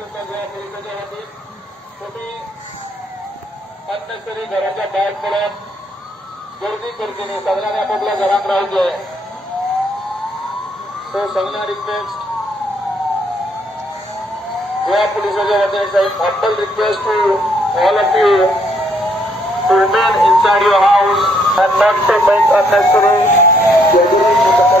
तुमच्या गोवा पोलिसांच्या वतीत तुम्ही अननेसरी घराच्या बाहेर पडत गर्दी करते सगळ्यांनी आपापल्या घरात राहूचे. सो सगळ्यांना रिक्वेस्ट गोवा पोलिसांच्या वतीने humble request to all of you to remain inside your house and not to make unnecessary gathering.